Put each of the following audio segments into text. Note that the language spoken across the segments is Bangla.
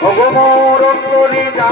ভগমোর অন্তরে যা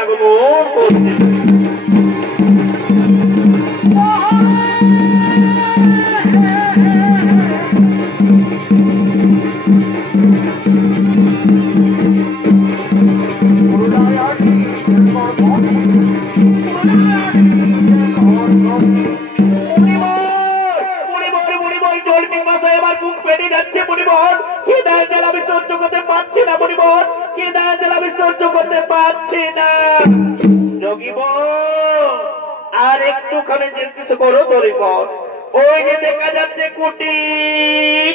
আগমন করছে। মনিবর খিদার জ্বালা আমি সহ্য করতে পারছি না মনিবর খিদার জ্বালা আমি সহ্য করতে পারছি না যোগীব আর একটুখানি যে কিছু করো মনিবর ওই যে দেখা যাচ্ছে কুটির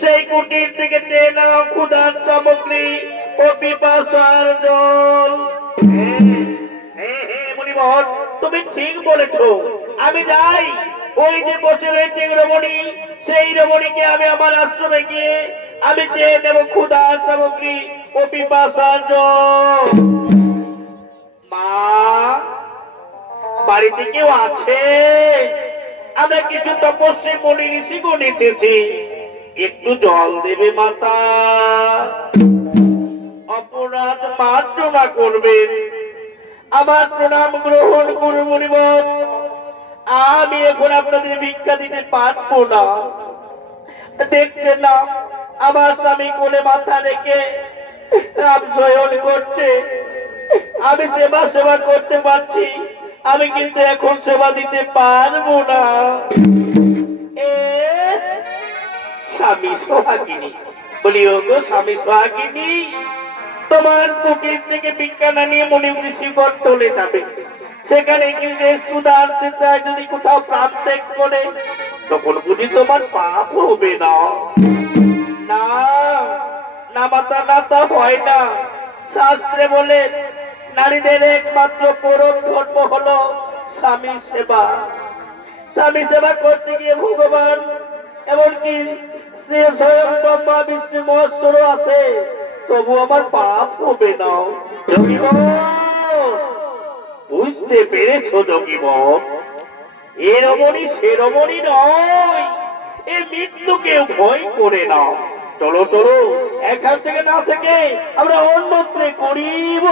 সেই কুটির থেকে চেয়ে নাও ক্ষুধার সামগ্রী ও পিপাসার জল মনিবর তুমি ঠিক বলেছো আমি যাই ওই যে বসে রয়েছে রমণী সেই রমণীকে আমি আমার আশ্রমে গিয়ে আমি চেয়ে নেব ক্ষুধার সামগ্রী ও পিপাসার জল মা বাড়িতে কেউ আছে আমরা কিছু তপস্বী মুনি ঋষিগণ এসেছি একটু জল দেবে মাতা অপরাধ মার্জনা করবেন আমার প্রণাম গ্রহণ করুন মনিবর আমি এখন আপনাদের ভিক্ষা দিতে পারবো না দেখছেন না আমার স্বামী কোলে মাথা রেখে শয়ন করছে আমি সেবা করতে পারছি আমি কিন্তু এখন সেবা দিতে পারবো না স্বামী সোহাগিনী বলি ওগো স্বামী সোহাগিনী তোমার কুটির থেকে ভিক্ষা না নিয়ে মনি ঋষিগণ চলে যাবে সেখানে কিন্তু সুদার চিন্তায় যদি কোথাও প্রাণ ত্যাগ করে তখন বুঝি তোমার পাপ হবে না না না মাতা না তা হয় না শাস্ত্রে বলে নারীদের একমাত্র পরম ধর্ম হলো স্বামী সেবা করতে গিয়ে ভগবান এমনকি শ্রী স্বয়ং ব্রহ্মা বিষ্ণু মহেশ্বর আছে তবু আমার পাপ হবে না যোগীব বুঝতে পেরেছো যোগীব এ রমণী সে রমণী নয় এ মৃত্যুকে ভয় করে না চলো চলো এখান থেকে না থেকে আমরা অন্যত্রে করিব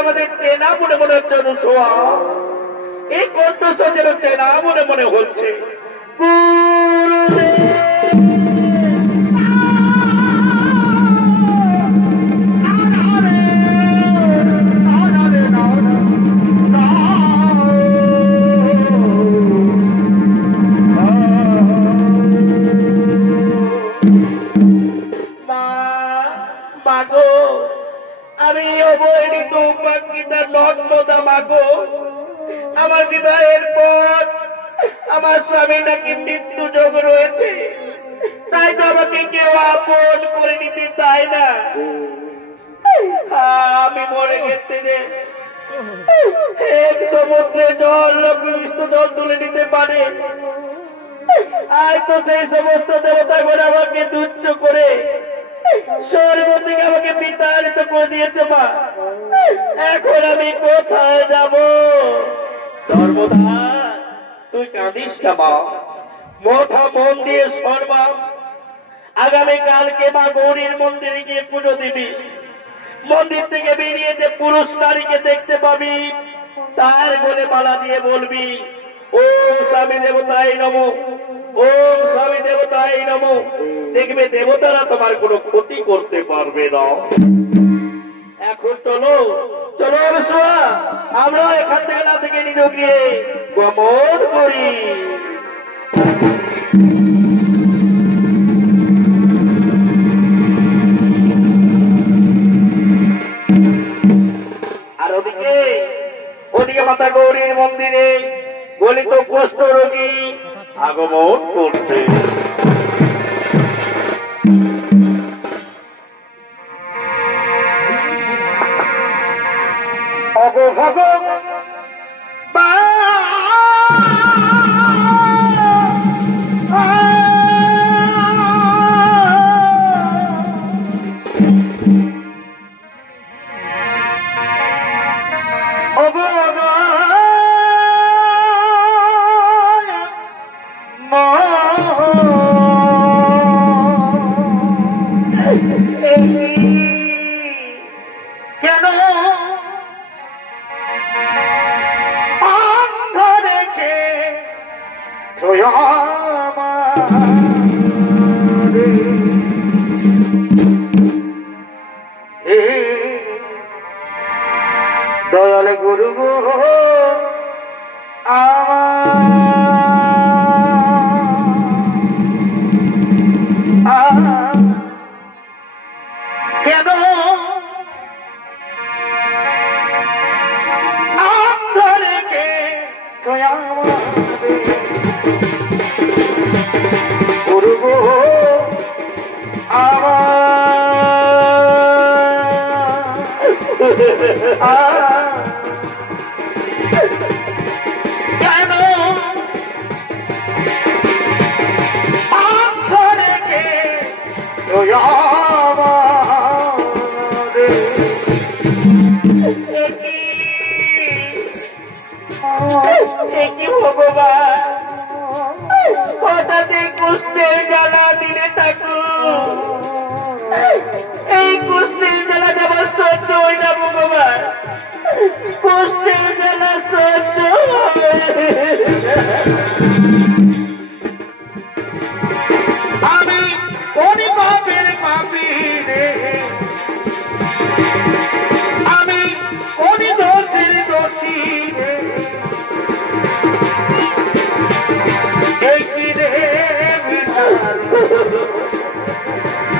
আমাদের চেনা মনে মনে হচ্ছে অনুসোয়া এই কণ্ঠস্বরের চেনা মনে মনে হচ্ছে আমি অবহেলিত উপাঙ্কিতা নগ্নতা মাগো আমার বিবাহের পর আমার স্বামী নাকি মৃত্যু যোগ রয়েছে তাই তো আমাকে কেউ আপন করে নিতে চায় না আমি মরে গেছি রে এক সমুদ্রে জল লঘুষ্ঠ জল তুলে নিতে পারে আর তো সেই সমস্ত দেবতা করে আমাকে তুচ্ছ করে স্বর্গ থেকে আমাকে বিতাড়িত করে দিয়েছে মা এখন আমি কোথায় যাব ধর্মদা তুই কাঁদিস না মা মাথা মন দিয়ে শর্মা আগামীকালকে মা গৌরীর মন্দিরে গিয়ে পুজো দিবি মন্দির থেকে বেরিয়ে যে পুরুষ নারীকে দেখতে পাবি তার গলে মালা দিয়ে বলবি ওম স্বামী দেবতাই নমঃ ওম স্বামী দেবতাই নমঃ দেখবে দেবতারা তোমার কোনো ক্ষতি করতে পারবে না এখন চলো চলো আমরা এখান থেকে না থেকে নিজকে গমন করি আর ওদিকে মাতা গৌরীর মন্দিরে গলিত কুষ্ঠ রোগী আগমন করছে দয়াল গুরু গো কেন আন্তরিকে গুরু গো কেন আন্তরিকে ভগবান হঠাৎ কুষ্ঠের জ্বালা দিলে থাকো এই কুষ্ঠের জ্বালা যাবার সহ্য হয় না ভগবান কুষ্ঠের জ্বালা সহ্য আমি কোন পাপের পাপি রে আমি কোন দোষের দোষী রে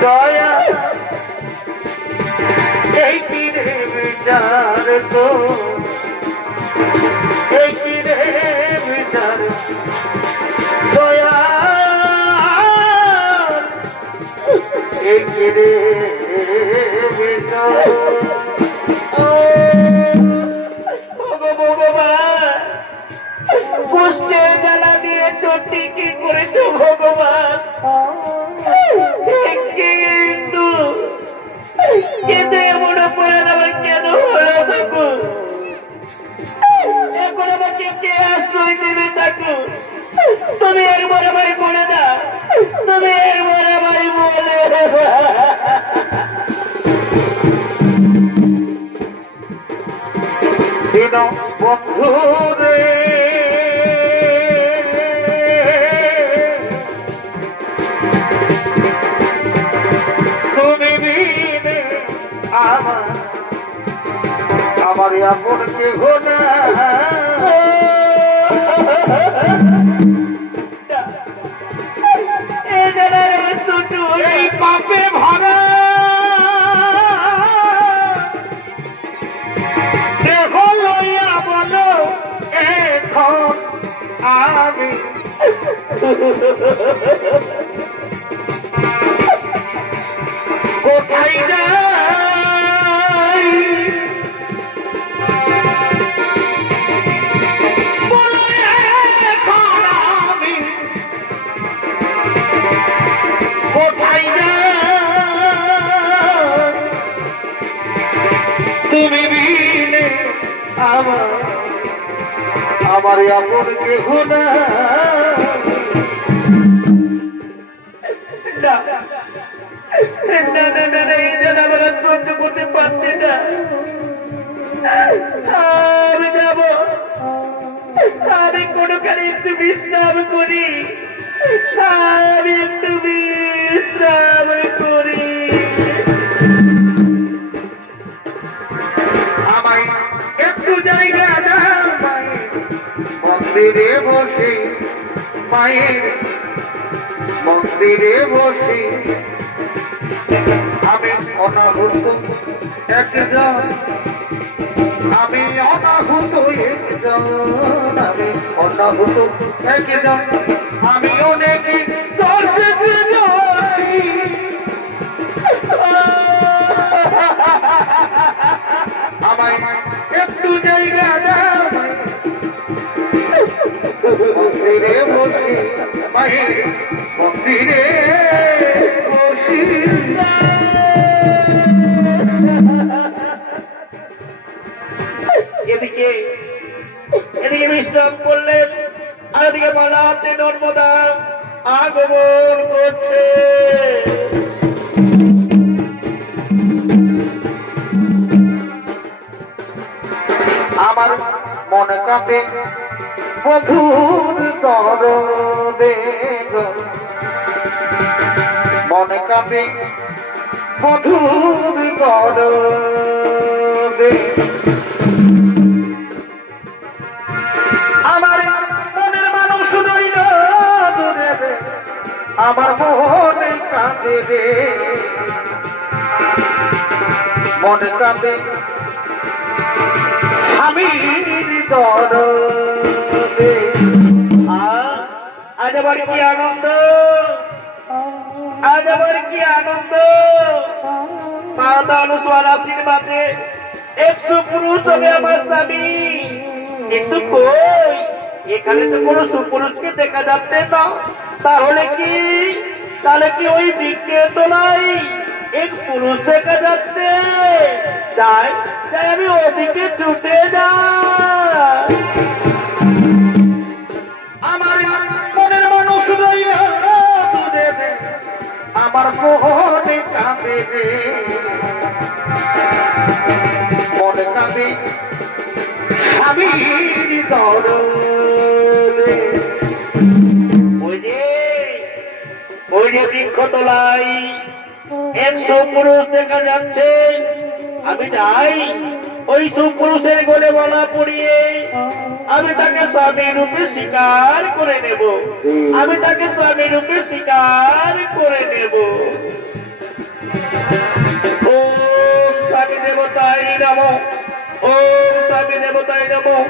দয়া এই তীরে বিচার তো এই তীরে বিচার দয়া এই তীরে বিচার ভগবান কুষ্ঠের জ্বালা দিয়ে চটি কি করেছো ভগবান কিন্তু এমন পড়ে আমার কেন হলো থাকো এখন আমাকে কে আশ্রয় দেবে থাকো তুমি একবার আমায় বলে না তুমি একবার আমায় বলে বন্ধু রে আমার আপন কে ঘোনা এই পাপে ভাঙা দেহ লইয়া বলো এখন আমি কোথায় যাই বলো এখন আমি কোথায় যাই তুমি বিনে আমার আপন কেহ না এই যেন আমার সহ্য করতে পারছি না আমি যাব আমি কোনোখানে একটু বিশ্রাম করি আমি একটু বিশ্রাম করি আমায় একটু জায়গা দাও মন্দিরে বসে মায়ের মন্দিরে বসে আমি অনাহুত একজন আমি অনাহুত একজন আমি অনাহুত একজন আমি অনেক আমায় একটু জায়গা দাও মন্দিরে বসে মায়ের মন্দিরে বসি এদিকে বিশ্রাম করলেন আর এদিকে মালাতে নর্মদা আগমন করছে আমার মন কাঁপে মধুর দরদে গো মন কাঁপে মধুর দরদে আমার মনের মানুষ রইল দূরে রে আমার মনে কাঁদে রে মন কাঁদে স্বামীর দরদে আজ আবার কি আনন্দ আজ আবার কি আনন্দ মাতা অনুসর আশীর্বাদে 100 পুরুষ হবে আমার স্বামী কিন্তু কই এখানে তো কোনো সুপুরুষকে দেখা যাচ্ছে না তাহলে কি ওই বৃক্ষের তলায় এক পুরুষ দেখা যাচ্ছে তাই আমি ওদিকে ছুটে যাই আমার মনের মানুষ রইল দূরে রে আমার মনে কাঁদে রে মনে কাঁদে স্বামীর দরদে ওই যে বৃক্ষ তলায় 100 পুরুষ দেখা যাচ্ছে আমি যাই ওই সুপুরুষের গলে বলা পড়িয়ে আমি তাকে স্বামী রূপে স্বীকার করে নেব আমি তাকে স্বামী রূপে স্বীকার করে নেব ওম স্বামী দেবতায় নমঃ ওম স্বামী দেবতায় নমঃ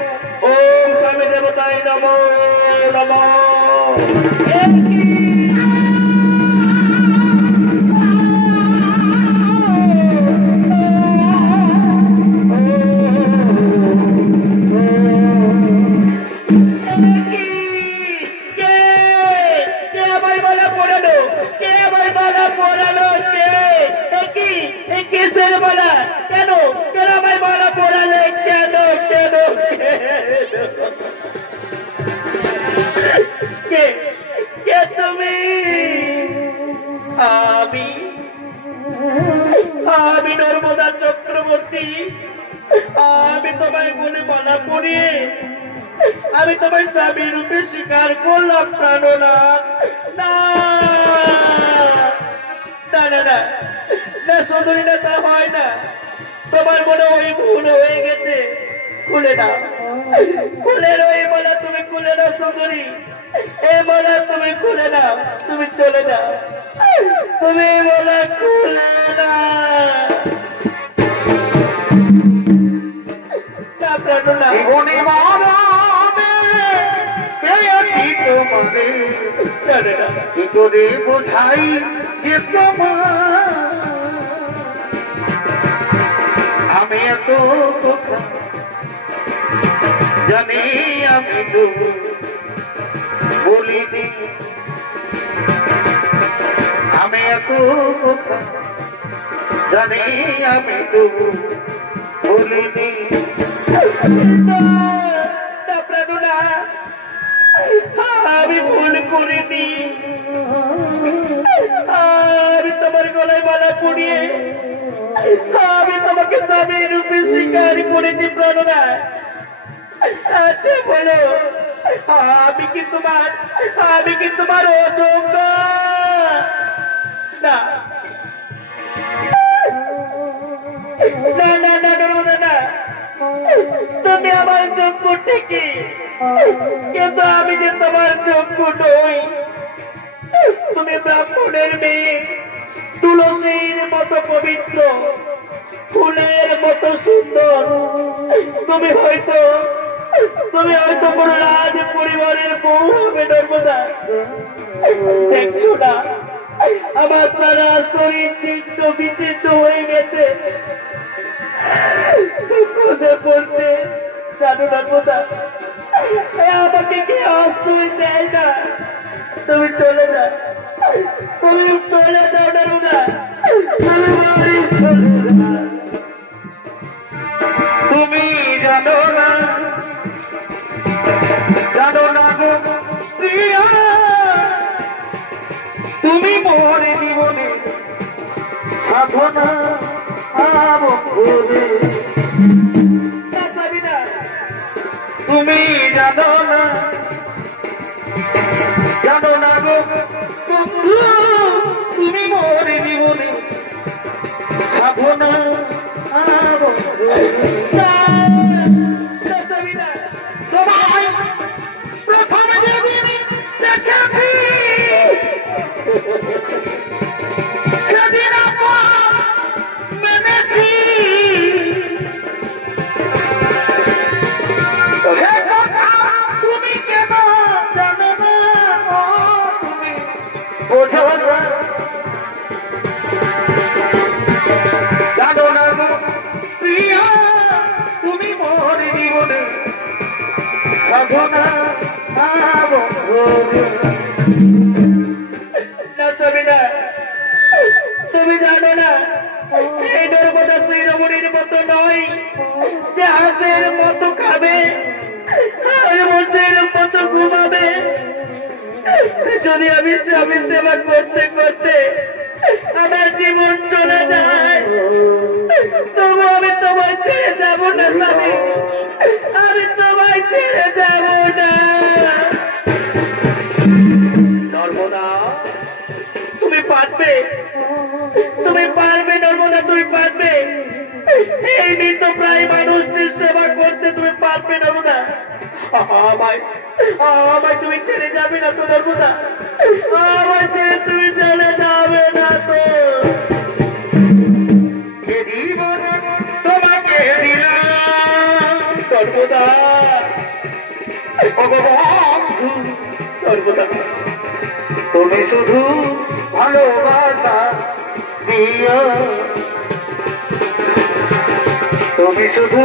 ওম স্বামী দেবতায় নমঃ নমঃ আমি নর্মদা চক্রবর্তী আমি তোমায় বলে মালা পড়িয়ে আমি তোমায় স্বামী রূপে স্বীকার করলাম প্রাণনাথ না না না না না সুন্দরী না তা হয় না তোমার মনে ওই ভুল হয়ে গেছে খুলে দাও খুলে ওই মালা তুমি খুলে দাও সুন্দরী এই মালা তুমি খুলে দাও তুমি চলে যাও তুমি মালা খুলে দাও প্রাণনাথ জীবনে মরণে পেয়েছি তোমারে কি করে বোঝাই যে তোমার আমি এত কথা জানি আমি তো বলিনি আমি এত কথা জানি আমি তো বলিনি আমি ভুল করিনি আমি তোমার গলায় মালা পড়িয়ে আমি তোমাকে স্বামী রূপে স্বীকার করেছি প্রাণনাথ আচ্ছা বলো আমি কি তোমার অযোগ্য না না না না না না তুমি আমার যোগ্য ঠিকই কিন্তু আমি যে তোমার যোগ্য নই তুমি ব্রাহ্মণের মেয়ে তুলসীর মতো পবিত্র ফুলের মতো সুন্দর তুমি হয়তো কোনো রাজ পরিবারের বউ হবে নর্মদা দেখছো না আমার সারা শরীর চিত্ত বিচিত্র হয়ে গেছে খুঁজে পড়ছে জানো নর্মদা আমাকে কি আশ্রয় দেয় না তুমি চলে যাও নর্মদা তুমি জানো না গো প্রিয়া তুমি মোরে জীবনে সাধনা জানো না গো বন্ধু তুমি মোর জীবনে সাধনা তোমায় প্রথমে যেদিন দেখেছি সেদিন আমার মেনেছি সে কথা তুমি কেন জানো না তুমি বোঝো না জানো না গো প্রিয়া তুমি মোর জীবনে সাধনা তুমি জানো না এই নর্মদা শ্রী রমণীর মতো নয় যে হাঁসের মতো খাবে আর মনের মতো ঘুমাবে। যদি আমি স্বামী সেবা করতে করতে আমার জীবন চলে যায় তবু আমি তোমায় ছেড়ে যাব না স্বামী, আমি তোমায় ছেড়ে যাব না। নর্মদা তুমি পারবে, তুমি পারবে নর্মদা, তুমি পারবে এই মৃত প্রায় মানুষটির সেবা করতে তুমি পারবে নর্মদা। আমায় তুমি ছেড়ে যাবে না তো নর্মদা, আমায় ছেড়ে তুমি চলে যাবে না তো। জীবন তোমাকে দিলাম নর্মদা, নর্মদা তুমি শুধু ভালোবাসা দিও, তুমি শুধু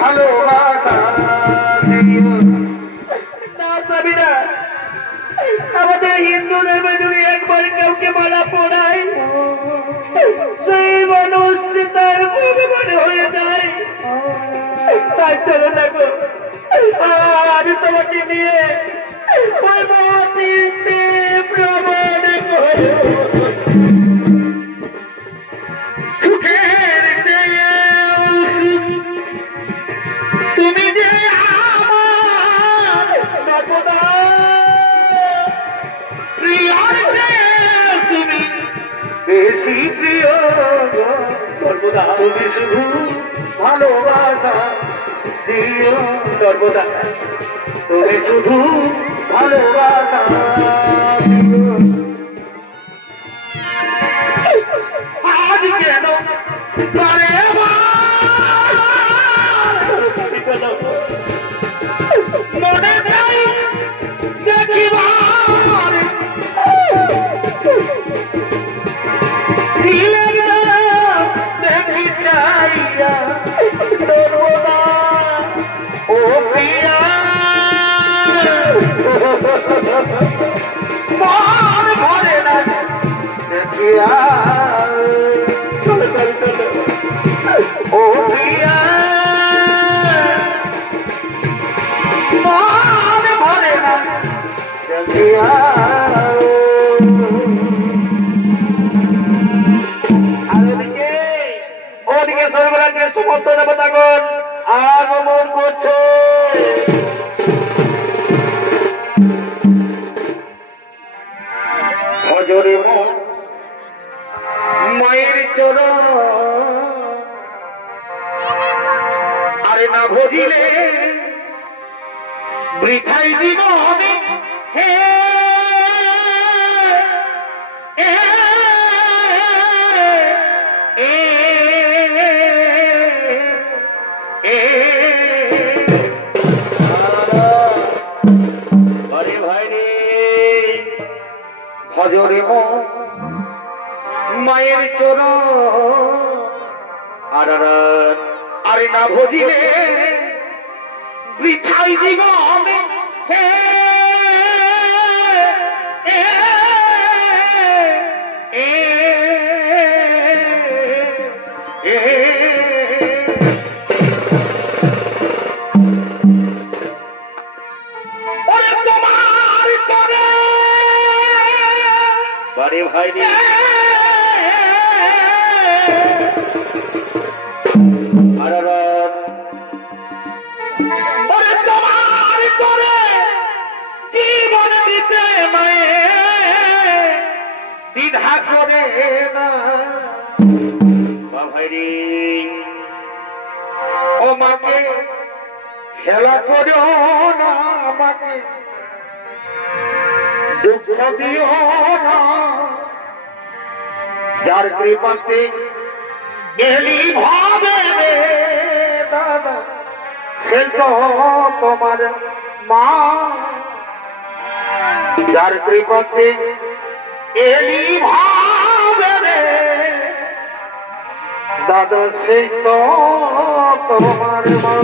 ভালোবাসা দিও। না যাবি না, আমাদের হিন্দু ধর্মে যদি একবার কাউকে মালা পড়ায় সেই মানুষটি তার ভগবান হয়ে যায়। তাই চলো না গো, আমি তোমাকে নিয়ে ওই মহাতীর্থে ভ্রমণ করব। সুখের তুমি যে আমার নর্মদা, প্রিয়র তুমি বেশি প্রিয় নর্মদা, তুমি শুধু ভালোবাসা দিও নর্মদা, তুমি শুধু ভালোবাসা দিও। আজ কেন করে মনে চাই দেখিবার দেখি চাইয়া নর্মদা ও প্রিয়া মন ভরে না দেখিয়া ও প্রিয়া মন ভরে না দেখিয়া। ওদিকে স্বর্গরাজ্যের সমস্ত দেবতাগণ আগমন করছে। ভজরে মায়ের চরণ আরে না ভজিলে বৃথাই জীবনে হে ভজরে মায়ের চরণ আরে না ভজিলে বৃথাই জীবন হে বাড়ি ভাই তোমার দ্বিধা করে না বাবারে ও মাকে খেলা করো না আমাকে দুঃখ দিও না যার কৃপাতে গেলি ভাবে দাদা সে তো তোমার মা যার কৃপাতে এলি ভাবে দাদা সে তো তোমার মা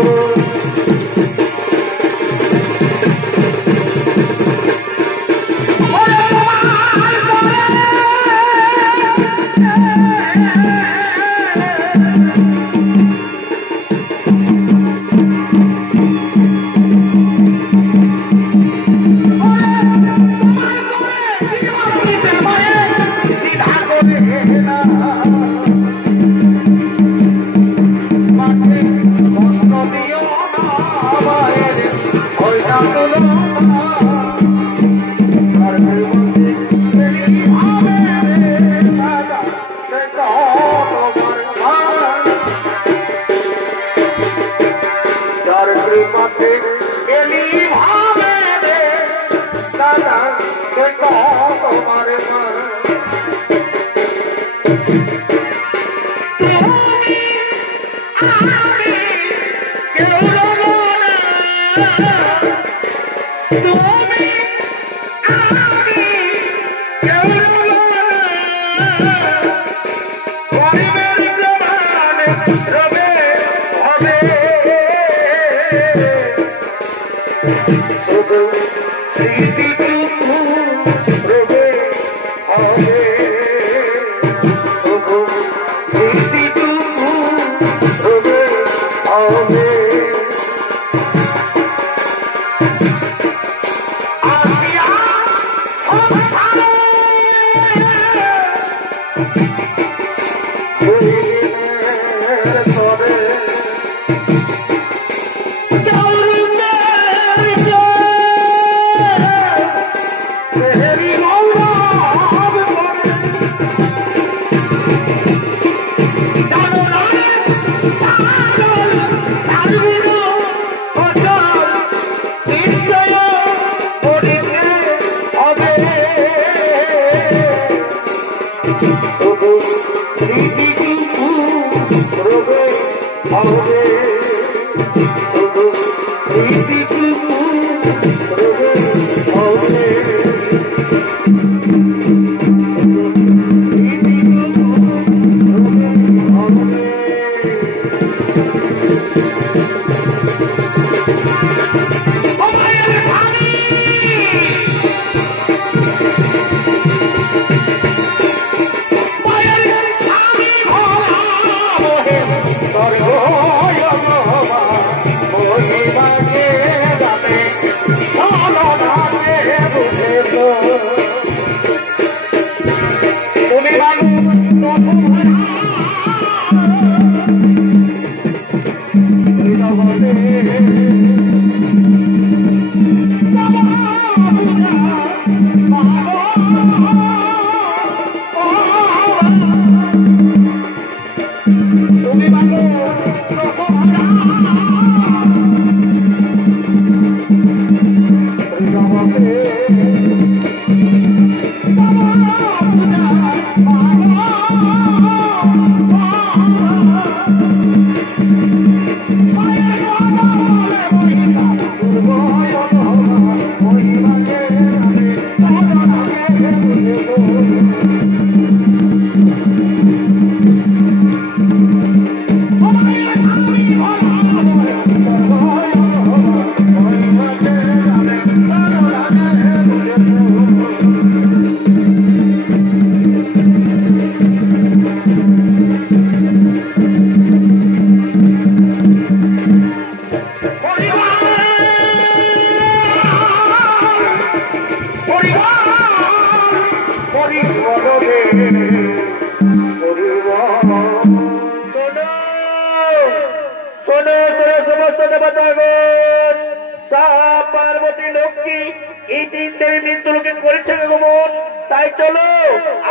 তাই চলো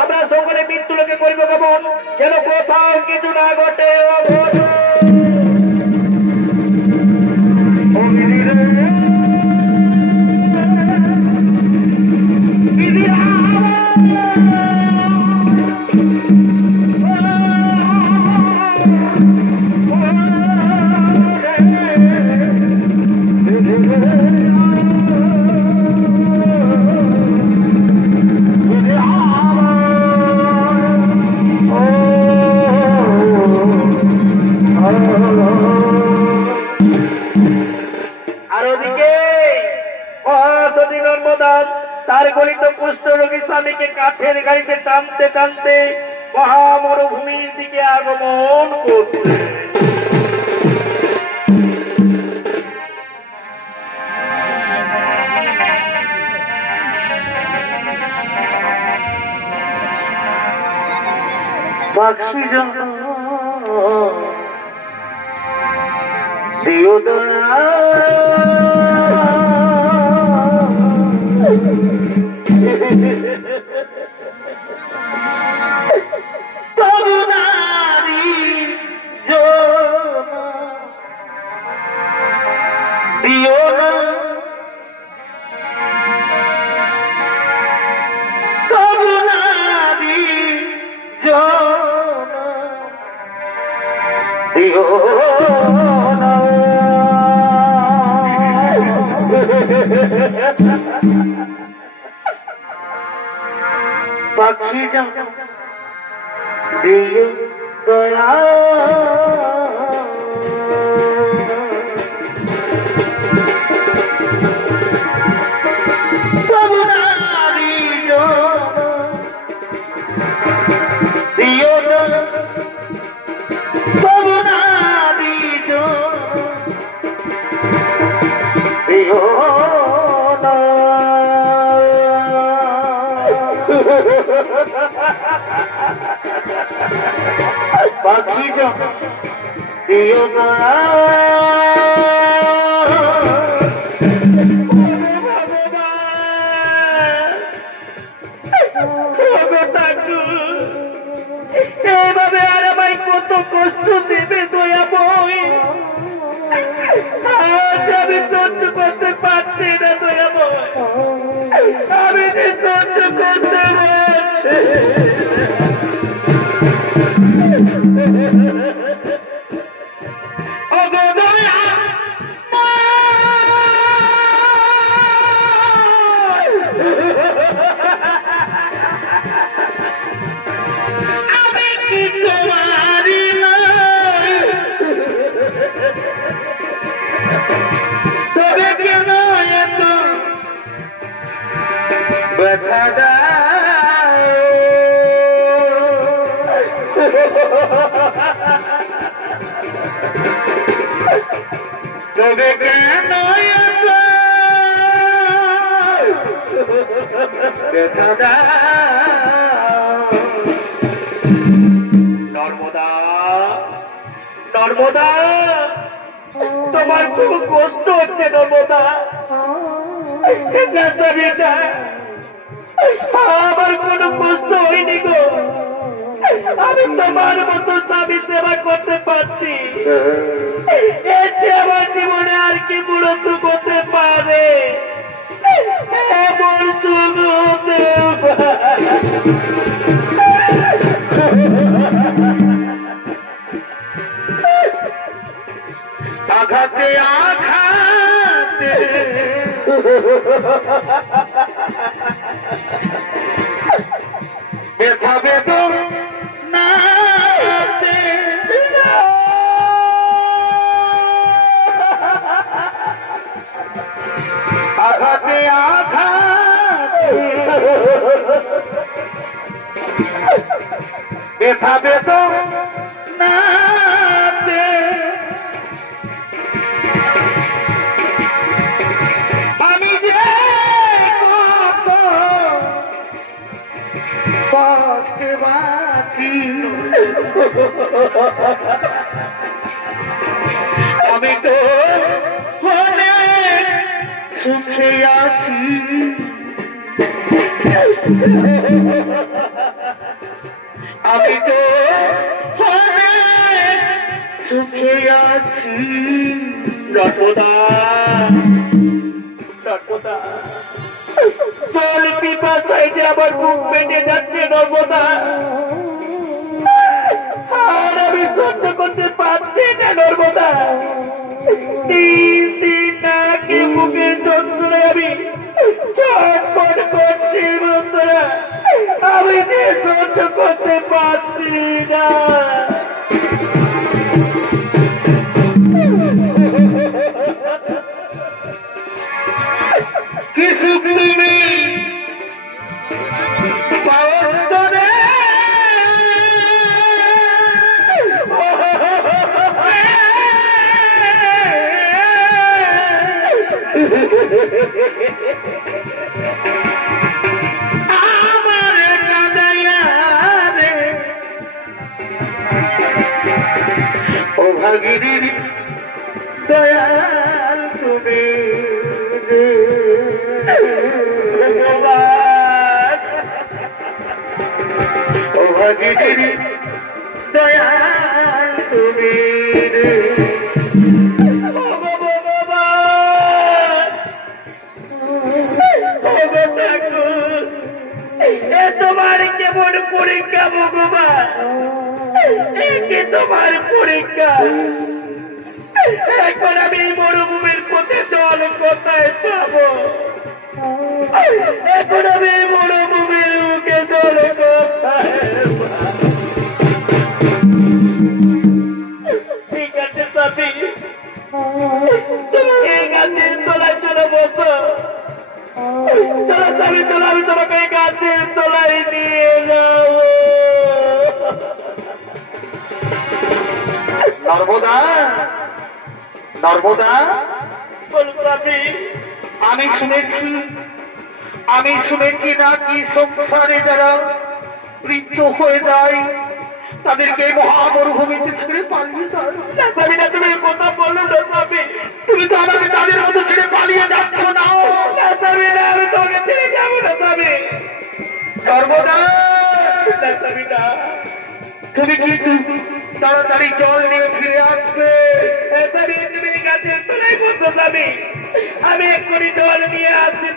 আমরা সকলে মৃত্যু লোকে করিব গমন, যেন কোথাও কিছু না ঘটে। তার গলিত কুষ্ঠ রোগী স্বামীকে কাঠের গাড়িতে টানতে টানতে মহামরুভূমির দিকে আগমন করছে। পাখি পাখি দিও দয়া পাখি দিও এইভাবে আর আমায় কত কষ্ট দেবে দয়া বই, আজ আমি সহ্য করতে পারছি না দয়া বই, আমি যে সহ্য করতে পারছি। তবে কেন নর্মদা নর্মদা তোমার খুব কষ্ট হচ্ছে নর্মদা, আমার কোনো কষ্ট হয়নি গো, আমি তোমার মতো স্বামী সেবা করতে পারছি, এতে আমার জীবনে আর কি মূলত করতে পারে, এমন যুগ হতে আঘাতে আঘাতে ব্যথা বেদন না আঘাতে আঘাতে ব্যথা বেদন না আমি যে কত কষ্টে বাঁচি, আমি তো অনেক সুখে আছি, আমি তো সুখে আছি নর্মদা নর্মদা জল পিপাসায় যে আমার বুক পেটে যাচ্ছে নর্মদা আর আমি সহ্য করতে পারছি না নর্মদা তিন দিন নাকি বুকের যন্ত্রণায় আমি ছটফট করছি বন্ধুরা আমি যে সহ্য করতে পারছি না কিছু তুমি আমার কাঁদাইয়া রে ও ভাগিনী দয়াল তুমি ও ভাগিনী দয়াল তুমি তোমার কেমন পরীক্ষা ভগবান তোমার পরীক্ষা এখন আমি এই মরুভূমির পথে জল কোথায় পাবো এখন আমি এই মরুভূমির মুখে জল কোথায় ঠিক আছে সাথী তুমি এই গাছের তলায় চলে বসো চলো সাথী চলো আমি তোমাকে এই গাছের তলায় নিয়ে যাবো নর্মদা নর্মদা আমি শুনেছি নাকি সংসারে যারা বৃদ্ধ হয়ে যায় তাদেরকে মহামরুভূমিতে ছেড়ে পালিয়ে যায় তুমি কথা বললো না তুমি তো আমাকে তাদের মতো ছেড়ে পালিয়ে যাচ্ছ না আমি তোমাকে ছেড়ে যাবো না সর্বদা তুমি কিন্তু তাড়াতাড়ি জল নিয়ে ফিরে আসবে তুমি গাছের তলায় বসো আমি এক্ষুনি জল নিয়ে আসছি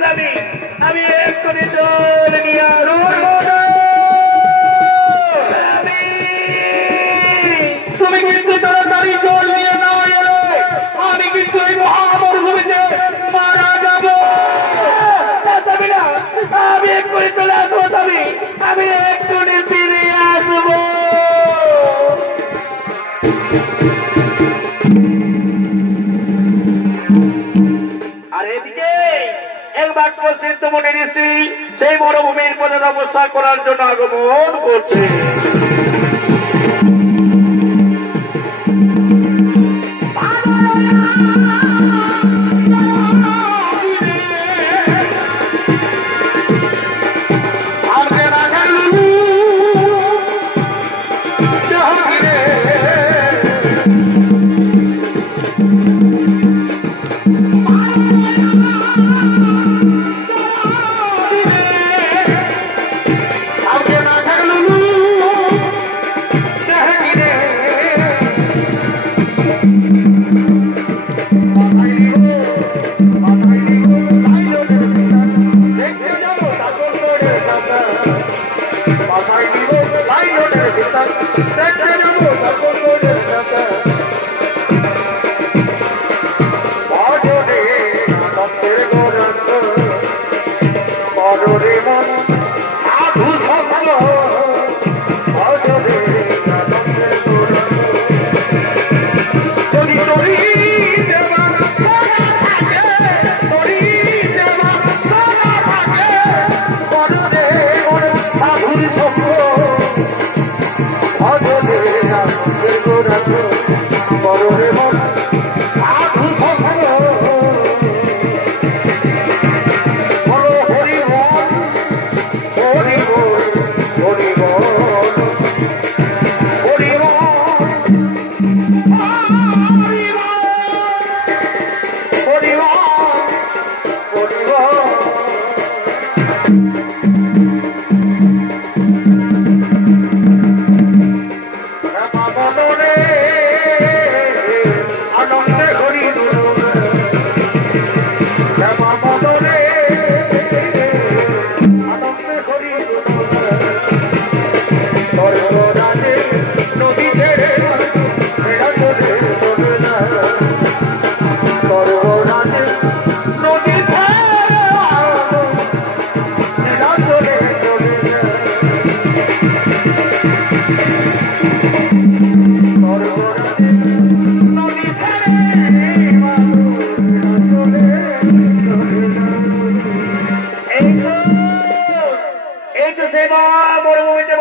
আমি এক্ষুনি জল নিয়ে আসবো তুমি কিন্তু তাড়াতাড়ি জল নিয়ে না এলে আমি কিন্তু এই মহামরুভূমিতে মারা যাবো আমি এক্ষুনি চলে আসবো আমি এক্ষুনি ফিরে আসবো আর এদিকে একবার প্রসিদ্ধ মনে ঋষি সেই মরুভূমির পথে তপস্যা করার জন্য আগমন করছে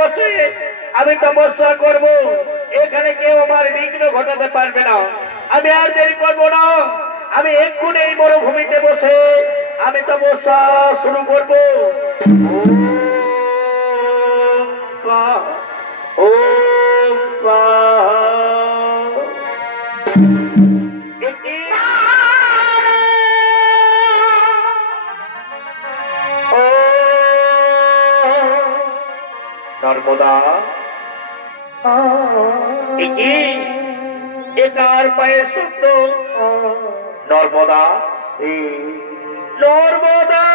বসে আমি তপস্যা করব, এখানে কেউ আমার বিঘ্ন ঘটাতে পারবে না। আমি আর দেরি করবো না, আমি এক্ষুনি এই মরুভূমিতে বসে আমি তপস্যা শুরু করবো। ওম স্বাহা। নর্মদা, এটার পায়ের শব্দ। নর্মদা, নর্মদা,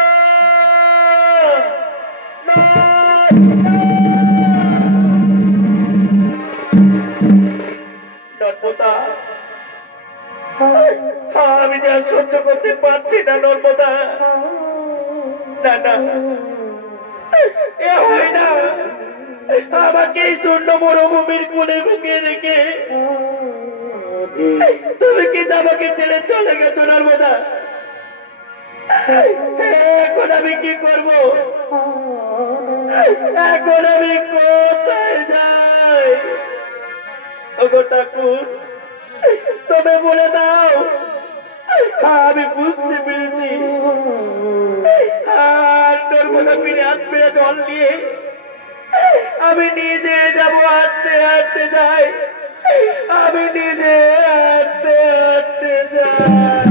নর্মদা, আমি যা সহ্য করতে পারছি না নর্মদা। না না, এ হয় না, আমাকে এই শূন্য মরুভূমির কোণে ঢুকিয়ে রেখে তুমি কিন্তু আমাকে ছেড়ে চলে গেছো নর্মদা। এখন আমি কি করবো? এখন আমি কোথায় যাই? ওগো ঠাকুর, তবে বলে দাও। আমি বুঝতে পেরেছি, আর নর্মদা ফিরে আসবে জল নিয়ে। আমি নিজে যাবো, হাঁটতে হাঁটতে যাই, আমি নিজে হাঁটতে হাঁটতে যাই।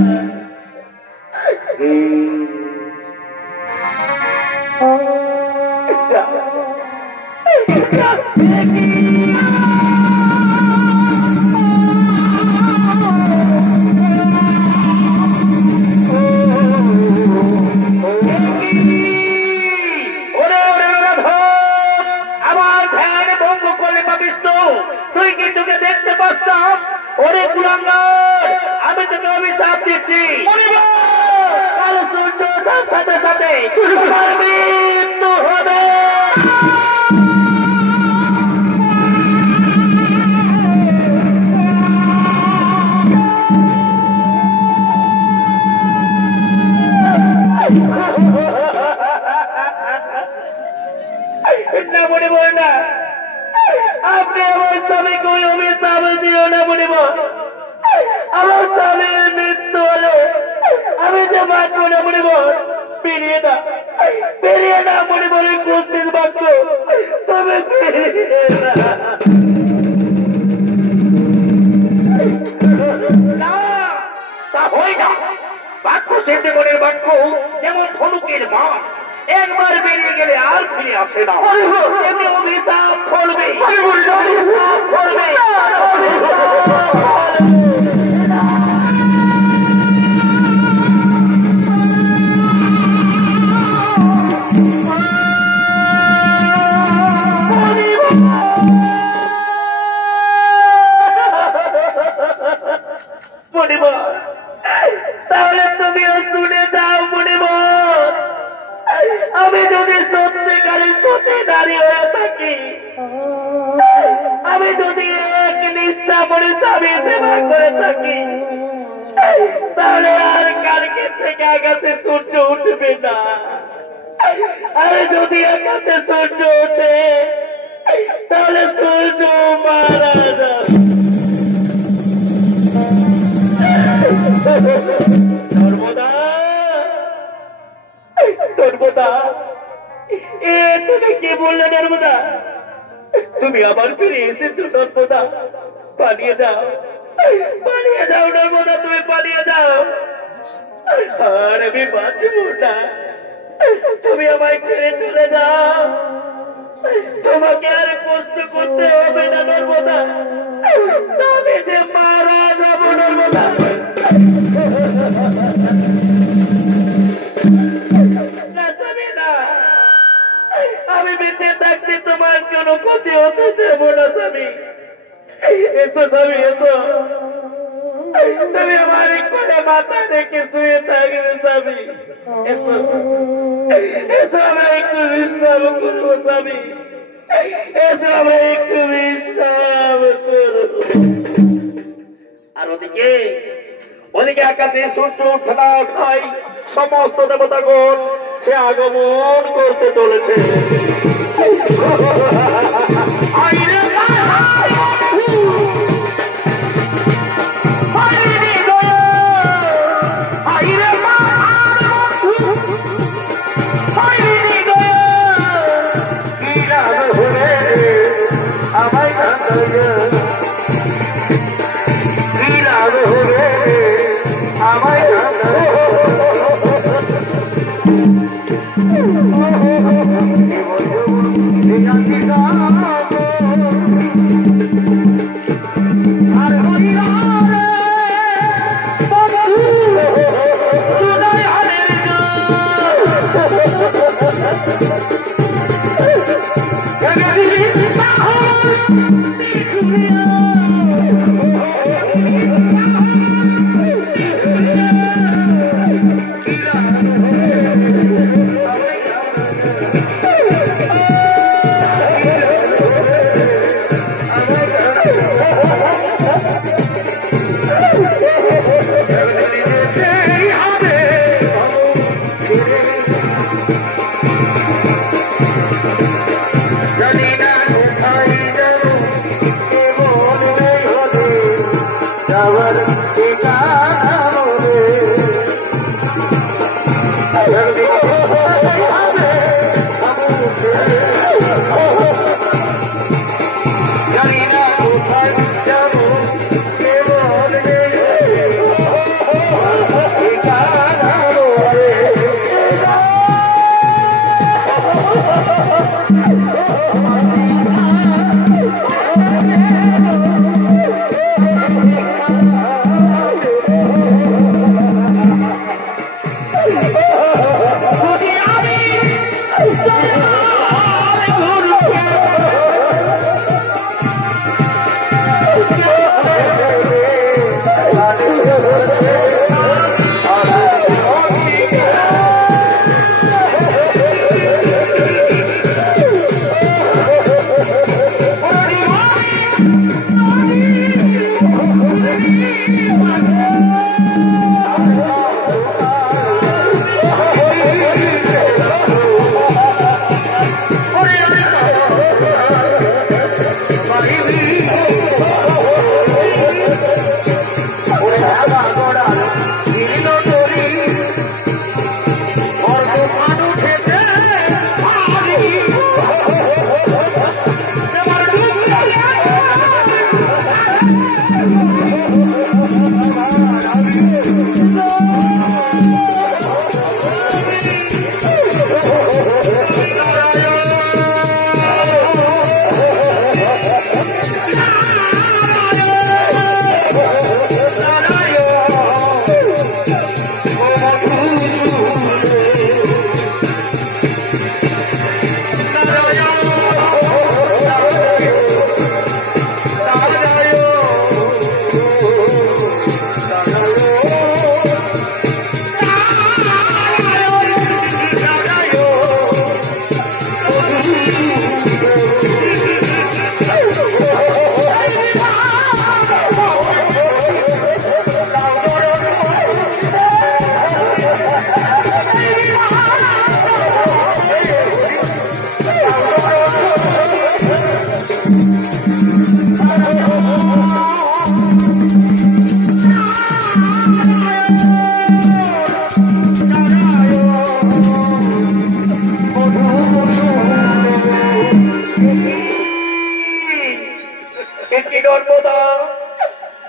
তুই কি তোকে দেখতে পাচ্ছাম? ওরে কুলাঙ্গার, আমি তোকে অভিশাপ দিচ্ছি, কালো সূর্য তার সাথে সাথে তোমার মৃত্যু হবে। না মনে বল না, আপনি আমার স্বামীকে ওই অভিশাপ দিও না মনে বল। আমার স্বামীর মৃত্যু হলে আমি যে বাঁচবো না মনে বল। বেরিয়ে না, বেরিয়ে না মনে বলে কুস্তির বাক্য, তবে না, তা হয় না। বাক্য সেদ্ধ করে বাক্য যেমন ধনুকের মান, একবার বেরিয়ে গেলে আর ফিরে আসে না। এমনি অভিশাপ ফলবে, অভিশাপ ফলবে। তাহলে তুমিও শুনে যাও মণিবর, আমি যদি সত্যিকারের সত্যি দাঁড়িয়ে হয়ে থাকি, আমি যদি এক নিষ্ঠা করে স্বামী সেবা করে থাকি, তাহলে আর কালকে থেকে আকাশে সূর্য উঠবে না। আর যদি আকাশে সূর্য ওঠে, তাহলে সূর্য মারা যাবে। নর্মদা, নর্মদা, এ তুমি কি বললে নর্মদা? তুমি আবার ফিরে এসেছো নর্মদা। পালিয়ে যাও, পালিয়ে যাও নর্মদা, তুমি পালিয়ে যাও। আর আমি বাঁচবো না, তুমি আমায় ছেড়ে চলে যাও। তোমাকে আর কষ্ট করতে হবে না নর্মদা, আমি যে মারা যাবো নর্মদা। আমি বেঁচে থাকতে তোমার কোনো ক্ষতি হতে দেব না স্বামী। এসো স্বামী, এসো, তুমি আমার করে মাথা রেখে শুয়ে থাকবে স্বামী। এসো, এসো, আমরা একটু বিশ্রাম করবো স্বামী। এসো, আমরা একটু বিশ্রাম করবো। আর ওদিকে ওদিকে আকাশে সূর্য উঠা ওঠাই সমস্ত দেবতাগণ সে আগমন করতে চলেছে।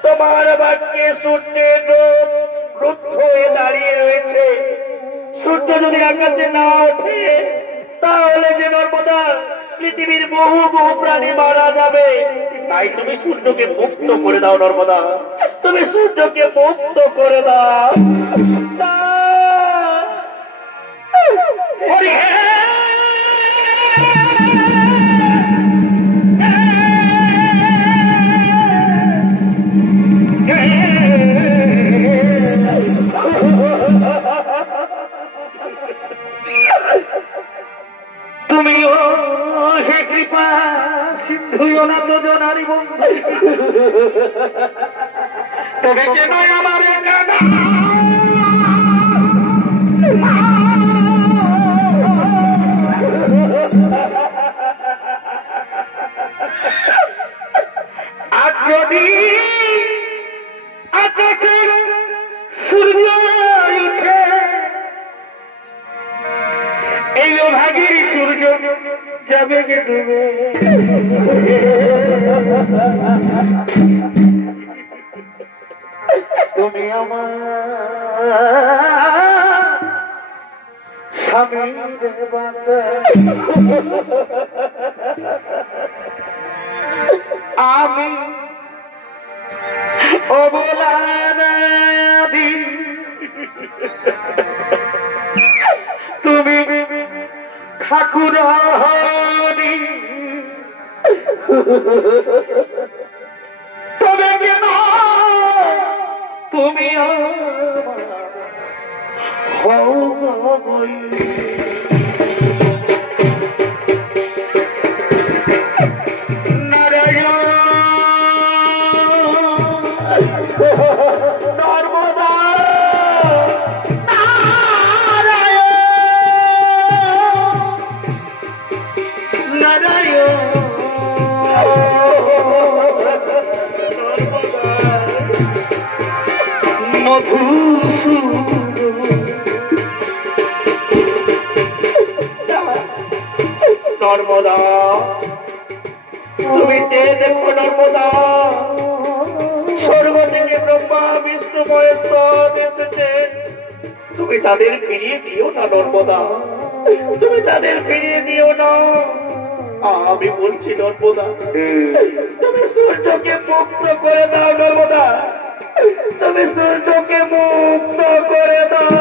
তোমার বাক্যে সূর্যের রুদ্ধ হয়ে দাঁড়িয়ে রয়েছে। সূর্য যদি আকাশে না ওঠে তাহলে যে নর্মদা পৃথিবীর বহু বহু প্রাণী মারা যাবে। তাই তুমি সূর্যকে মুক্ত করে দাও নর্মদা, তুমি সূর্যকে মুক্ত করে দাও। তুমিও হে কৃপা সিন্ধু অনাথ জনারি বন্ধু, তবে কেন আমার এই ভাগের সূর্য যাবে কে ডুবে। তুমি আমার স্বামীর বাতা, আমি অবলাদি, তুমি ঠাকুর হরি। তবে কেন তুমি নর্মদা নর্মদা, তুমি চেয়ে দেখো নর্মদা, স্বর্গ থেকে ব্রহ্মা বিষ্ণু মহেশ্বর এসেছে, তুমি তাদের ফিরিয়ে দিও না নর্মদা, তুমি তাদের ফিরিয়ে দিও না। আমি বলছি নর্মদা, তুমি সূর্যকে মুক্ত করে দাও নর্মদা, তুমি সূর্যকে মুক্ত করে দাও।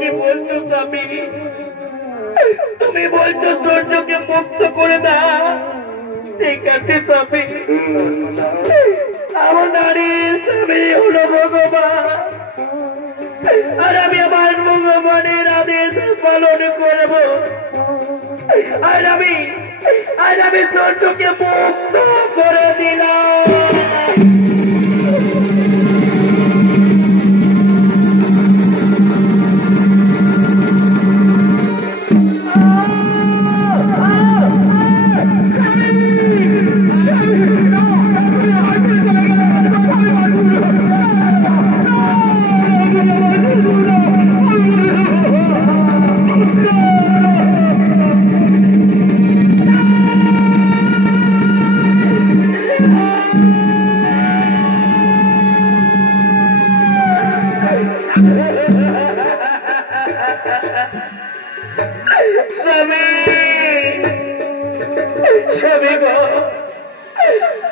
কি বলছো স্বামী, তুমি বলছো সূর্যকে মুক্ত করে দাও? ঠিক আছে স্বামী, আমার নারীর স্বামী হলো ভগবান, আর আমি আমার ভগবানের আদেশ পালন করব। আর আমি সূর্যকে মুক্ত করে দিলাম।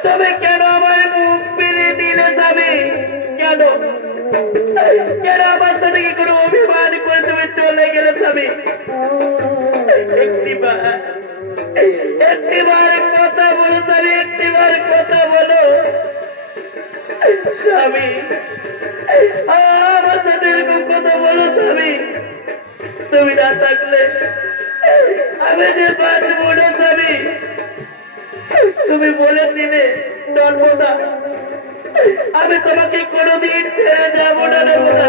তবে কেন আমার মুখ ফিরে দিলে স্বামী? কেন কেন আমার সাথে কি কোনো অভিমান করে তুমি চলে গেলে স্বামী? একটিবার কথা বলো স্বামী, একটিবার কথা বলো স্বামী, আমার সাথে এরকম কথা বলো স্বামী। তুমি না থাকলে আমি যে বাঁচবো না স্বামী। তুমি বলেছিলে নর্মদা, আমি তোমাকে কোনোদিন ছেড়ে যাবো না নর্মদা,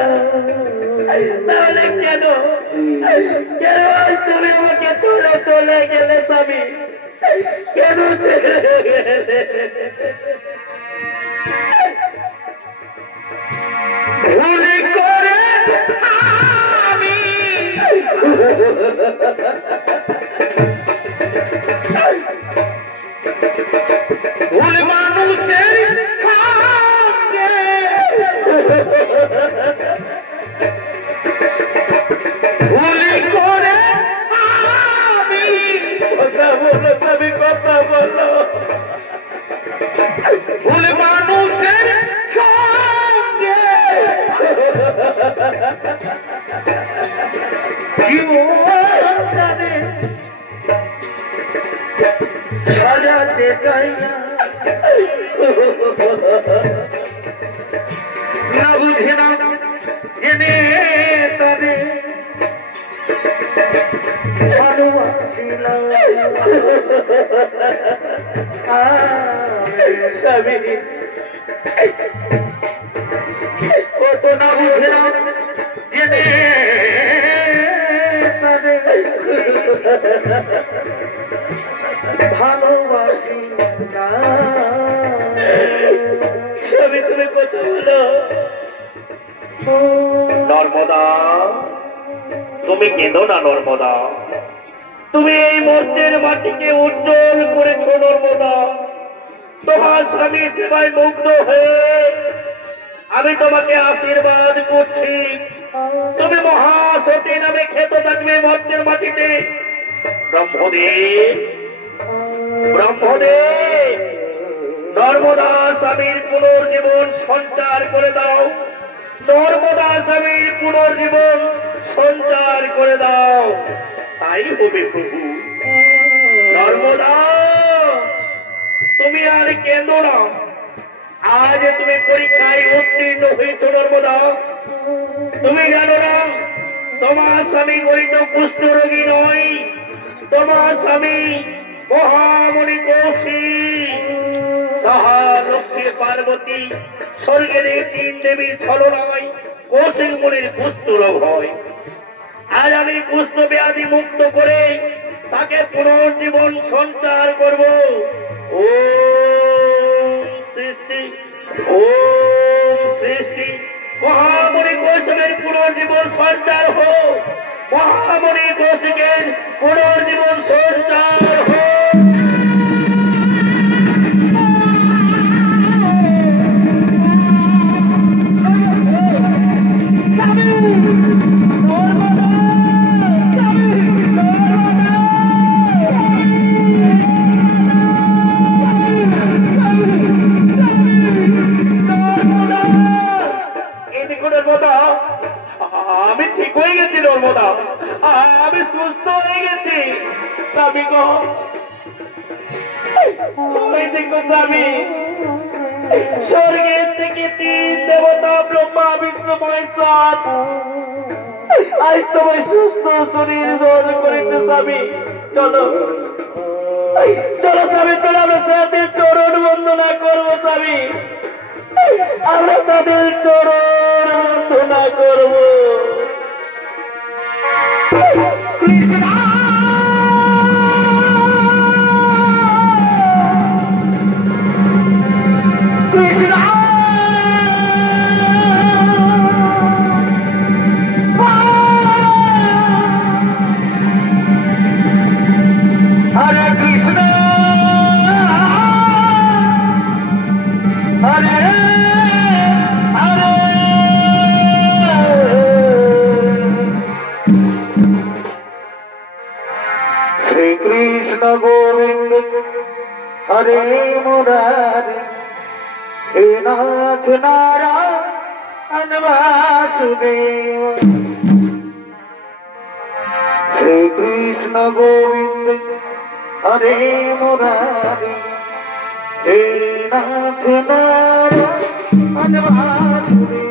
তাহলে কেন কেন আজ তুমি আমাকে চলে গেলে স্বামী? কেন ছেড়ে গেলে? ভুল করে আমি ভুল মানুষের সঙ্গে ভুল করে আমি কথা বলো তবে কথা বলো। ভুল মানুষের সঙ্গে জীবনে সাজাতে চাই না, বুঝে না জেনে তবে ভালোবাসিলাম স্বামী, কত না বুঝে না জেনে তবে স্বামী তুমি কথা বলো। নর্মদা, তুমি কেঁদো না নর্মদা। তুমি এই মর্তের মাটিকে উজ্জ্বল করেছ নর্মদা। তোমার স্বামী সেবায় মুগ্ধ হয়ে আমি তোমাকে আশীর্বাদ করছি। তুমি মহাসতী নামে খ্যাত থাকবে মর্তের মাটিতে। ব্রহ্মদেব, ব্রহ্মদেব, নর্মদা স্বামীর পুনর্জীবন সঞ্চার করে দাও। নর্মদা স্বামীর পুনর্জীবন সঞ্চার করে দাও। তাই হবে প্রভু। নর্মদা, তুমি আর কেঁদো না। আজ তুমি পরীক্ষায় উত্তীর্ণ হয়েছ নর্মদা। তুমি জানো না তোমার স্বামী গরিত কুষ্ঠ রোগী নয়। তোমার স্বামী মহামণি কৌশিক, সাহা লক্ষ্মী পার্বতী স্বর্গের তিন দেবীর ছলনায় কৌশিক মুনির কুষ্ঠ রোগ হয়। আজ আমি কুষ্ঠ ব্যাধি মুক্ত করে তাকে পুনর্জীবন সঞ্চার করব। ও সৃষ্টি, ও সৃষ্টি, মহামণি কৌশিকের পুনর্জীবন সঞ্চার হোক। মহামণি কৌশিকের পুনর্জীবন সঞ্চার হোক। আমি ঠিক হয়ে গেছি নর্মদা, আমি সুস্থ হয়ে গেছি। স্বামী গো, দেখো স্বামী, স্বর্গের থেকে তিন দেবতা ব্রহ্মা বিষ্ণু মহেশ্বর আজ তোমায় সুস্থ শরীর গ্রহণ করেছে। স্বামী চলো, চলো স্বামী, চলো আমরা তাদের চরণ বন্দনা করবো। স্বামী আমরা তাদের চরণ বন্দনা করবো। কৃষ্ণ কৃষ্ণ হরে কৃষ্ণ হরে কৃষ্ণ গোবিন্দ হরে মুরারি হে নাথ নারায়ণ বাসুদেব। শ্রী কৃষ্ণ গোবিন্দ হরে মুরারি হে নাথ নারায়ণ বাসুদেব।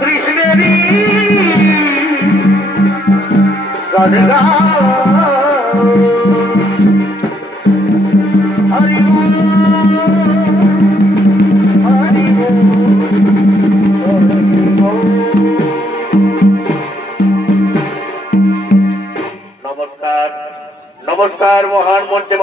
Krishna রাধে রাধে হরি বল হরি বল হরি বল। নমস্কার নমস্কার মহান মঞ্চে